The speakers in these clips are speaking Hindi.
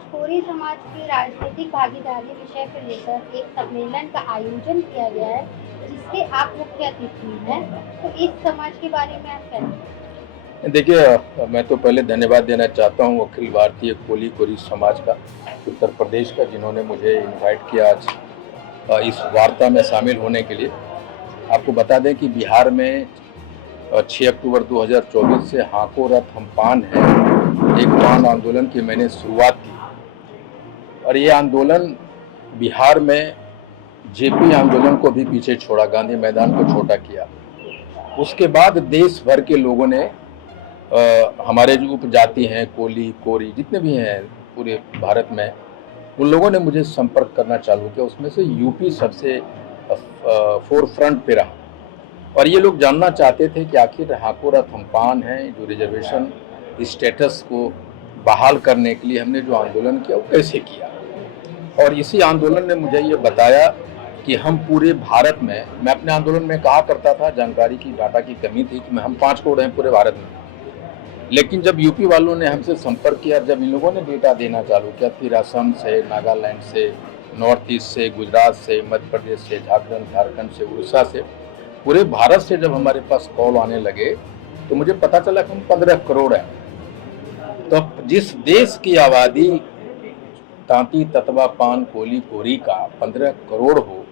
आज कोरी समाज की राजनीतिक भागीदारी विषय को लेकर एक सम्मेलन का आयोजन किया गया है, जिसके आप मुख्य अतिथि हैं। तो इस समाज के बारे में आप क्या कहेंगे? देखिए, मैं तो पहले धन्यवाद देना चाहता हूँ अखिल भारतीय कोली कोरी समाज का, उत्तर प्रदेश का, जिन्होंने मुझे इनवाइट किया आज इस वार्ता में शामिल होने के लिए। आपको बता दें कि बिहार में 6 अक्टूबर 2024 से हाको रथ हम पान है एक पान आंदोलन की मैंने शुरुआत की, और ये आंदोलन बिहार में जेपी आंदोलन को भी पीछे छोड़ा, गांधी मैदान को छोटा किया। उसके बाद देश भर के लोगों ने हमारे जो उपजाति हैं, कोली कोरी जितने भी हैं पूरे भारत में, उन लोगों ने मुझे संपर्क करना चालू किया। उसमें से यूपी सबसे फोर फ्रंट पे रहा, और ये लोग जानना चाहते थे कि आखिर हाको रथ हम पान है जो रिजर्वेशन स्टेटस को बहाल करने के लिए हमने जो आंदोलन किया वो कैसे किया। और इसी आंदोलन ने मुझे ये बताया कि हम पूरे भारत में, मैं अपने आंदोलन में कहा करता था, जानकारी की डाटा की कमी थी कि हम 5 करोड़ हैं पूरे भारत में, लेकिन जब यूपी वालों ने हमसे संपर्क किया, जब इन लोगों ने डेटा देना चालू किया, फिर असम से, नागालैंड से, नॉर्थ ईस्ट से, गुजरात से, मध्य प्रदेश से, झारखंड से, उड़ीसा से, पूरे भारत से जब हमारे पास कॉल आने लगे तो मुझे पता चला कि हम 15 करोड़ हैं। तो जिस देश की आबादी तांती ततवा पान कोली कोरी का 15 करोड़ हो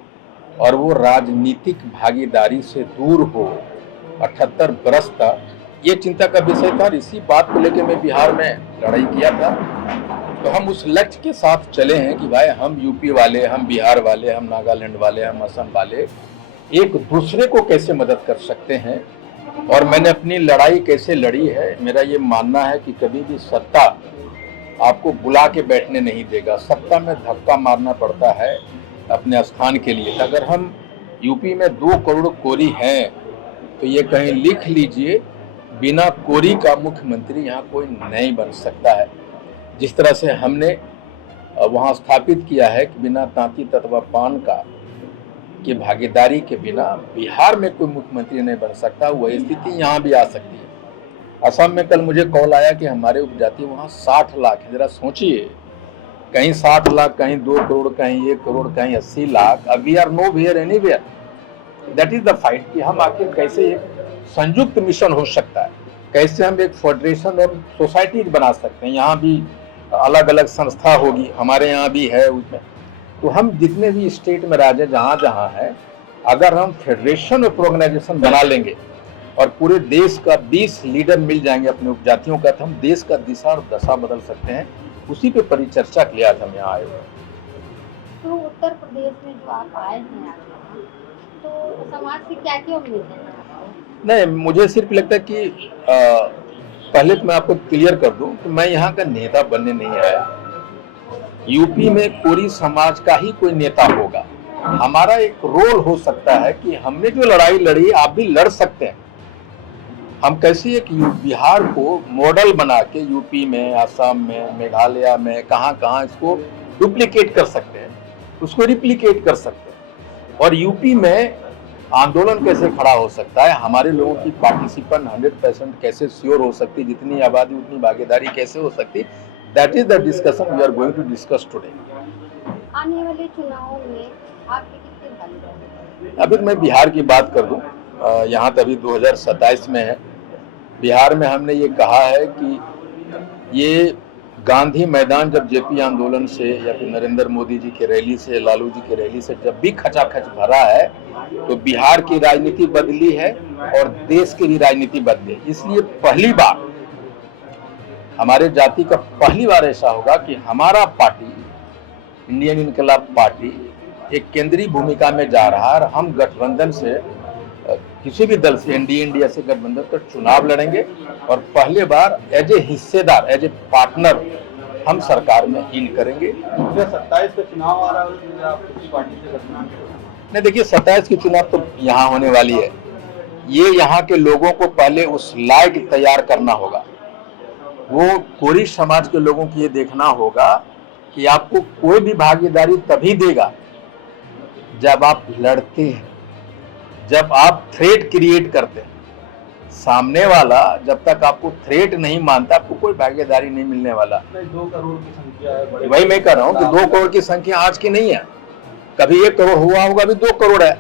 और वो राजनीतिक भागीदारी से दूर हो 78 बरस तक, ये चिंता का विषय था। इसी बात को लेकर मैं बिहार में लड़ाई किया था। तो हम उस लक्ष्य के साथ चले हैं कि भाई हम यूपी वाले, हम बिहार वाले, हम नागालैंड वाले, हम असम वाले एक दूसरे को कैसे मदद कर सकते हैं, और मैंने अपनी लड़ाई कैसे लड़ी है। मेरा ये मानना है कि कभी भी सत्ता आपको बुला के बैठने नहीं देगा, सत्ता में धक्का मारना पड़ता है अपने स्थान के लिए। अगर हम यूपी में 2 करोड़ कोरी हैं तो ये कहीं लिख लीजिए, बिना कोरी का मुख्यमंत्री यहाँ कोई नहीं बन सकता है। जिस तरह से हमने वहाँ स्थापित किया है कि बिना तांती ततवा पान का की भागीदारी के बिना बिहार में कोई मुख्यमंत्री नहीं बन सकता, वही स्थिति यहाँ भी आ सकती है। असम में कल मुझे कॉल आया कि हमारे उपजाति वहाँ 60 लाख है। जरा सोचिए, कहीं 60 लाख, कहीं 2 करोड़, कहीं 1 करोड़, कहीं 80 lakh. We are nowhere anywhere. That is the fight कि हम आखिर कैसे एक संयुक्त मिशन हो सकता है, कैसे हम एक फेडरेशन और सोसाइटी बना सकते हैं। यहाँ भी अलग अलग संस्था होगी, हमारे यहाँ भी है उसमें। तो हम जितने भी स्टेट में राज्य जहाँ जहाँ है, अगर हम फेडरेशन ऑफ ऑर्गेनाइजेशन बना लेंगे और पूरे देश का 20 लीडर मिल जाएंगे अपने उपजातियों का, तो हम देश का दिशा और दशा बदल सकते हैं। उसी पे परिचर्चा के लिए आज हम यहाँ आए हुए। तो उत्तर प्रदेश में जो आप आए हैं आज यहाँ, तो समाज से क्या क्या उम्मीद है आपको? नहीं, मुझे सिर्फ लगता है कि पहले तो मैं आपको क्लियर कर दूं कि मैं यहाँ का नेता बनने नहीं आया। यूपी में कोरी समाज का ही कोई नेता होगा। हमारा एक रोल हो सकता है कि हमने जो लड़ाई लड़ी आप भी लड़ सकते हैं। हम कैसे एक बिहार को मॉडल बना के यूपी में, असम में, मेघालय में, कहाँ कहाँ इसको डुप्लीकेट कर सकते हैं, उसको रिप्लिकेट कर सकते हैं। और यूपी में आंदोलन कैसे खड़ा हो सकता है, हमारे लोगों की पार्टिसिपेंट 100% कैसे श्योर हो सकती, जितनी आबादी उतनी भागीदारी कैसे हो सकती, that is the discussion we are going to discuss today. आने वाले चुनावों में आपके कितने भागीदारी? अभी मैं बिहार की बात कर दूं, यहाँ तो अभी 2027 में है। बिहार में हमने ये कहा है कि ये गांधी मैदान जब जेपी आंदोलन से या फिर नरेंद्र मोदी जी की रैली से, लालू जी की रैली से जब भी खचाखच भरा है, तो बिहार की राजनीति बदली है और देश की भी राजनीति बदली। इसलिए पहली बार हमारे जाति का पहली बार ऐसा होगा कि हमारा पार्टी, इंडियन इनकलाब पार्टी, एक केंद्रीय भूमिका में जा रहा है। हम गठबंधन से, किसी भी दल से, एनडीए इंडिया से गठबंधन कर चुनाव लड़ेंगे और पहले बार एज ए हिस्सेदार, एज ए पार्टनर हम सरकार में इन करेंगे। 27 का चुनाव आ रहा है, उसमें आप किसी पार्टी से गठबंधन? नहीं, देखिए 27 की चुनाव तो यहाँ होने वाली है। ये यहाँ के लोगों को पहले उस लायक तैयार करना होगा। वो कोरी समाज के लोगों को ये देखना होगा कि आपको कोई भी भागीदारी तभी देगा जब आप लड़ते हैं, जब आप थ्रेट क्रिएट करते हैं। सामने वाला जब तक आपको थ्रेट नहीं मानता, आपको कोई भागीदारी नहीं मिलने वाला। नहीं, 2 करोड़ की संख्या है, बड़े वही मैं कह रहा हूँ कि 2 करोड़ की संख्या आज की नहीं है, कभी 1 करोड़ हुआ होगा, अभी 2 करोड़ है।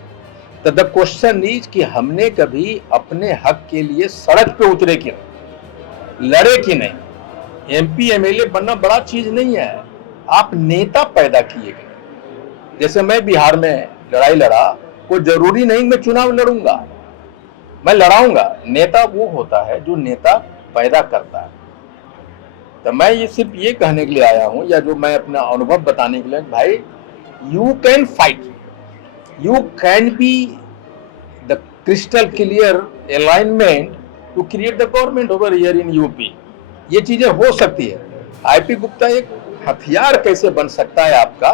तो द क्वेश्चन इज कि हमने कभी अपने हक के लिए सड़क पे उतरे कि नहीं, लड़े कि नहीं। एमपी एमएलए बनना बड़ा चीज नहीं है, आप नेता पैदा किए गए। जैसे मैं बिहार में लड़ाई लड़ा, कोई जरूरी नहीं मैं चुनाव लड़ूंगा, मैं लड़ाऊंगा। नेता वो होता है जो नेता पैदा करता है। तो मैं ये सिर्फ ये कहने के लिए आया हूं, या जो मैं अपना अनुभव बताने के लिए, भाई you can fight, you can be the crystal clear alignment to create the government over here in UP. ये चीजें हो सकती है। आईपी गुप्ता एक हथियार कैसे बन सकता है आपका,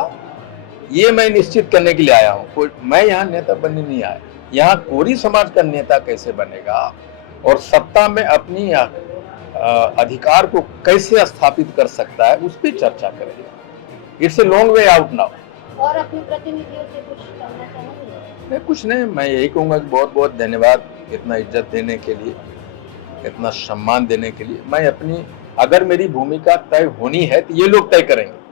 ये मैं निश्चित करने के लिए आया हूँ। कोई मैं यहाँ नेता बनने नहीं आया, यहाँ कोरी समाज का नेता कैसे बनेगा और सत्ता में अपनी अधिकार को कैसे स्थापित कर सकता है, उस पर चर्चा करेंगे। It's a long way out now. और अपने प्रतिनिधियों से कुछ करना चाहेंगे? नहीं, कुछ नहीं, मैं यही कहूँगा कि बहुत बहुत धन्यवाद इतना इज्जत देने के लिए, इतना सम्मान देने के लिए। मैं अपनी, अगर मेरी भूमिका तय होनी है तो ये लोग तय करेंगे।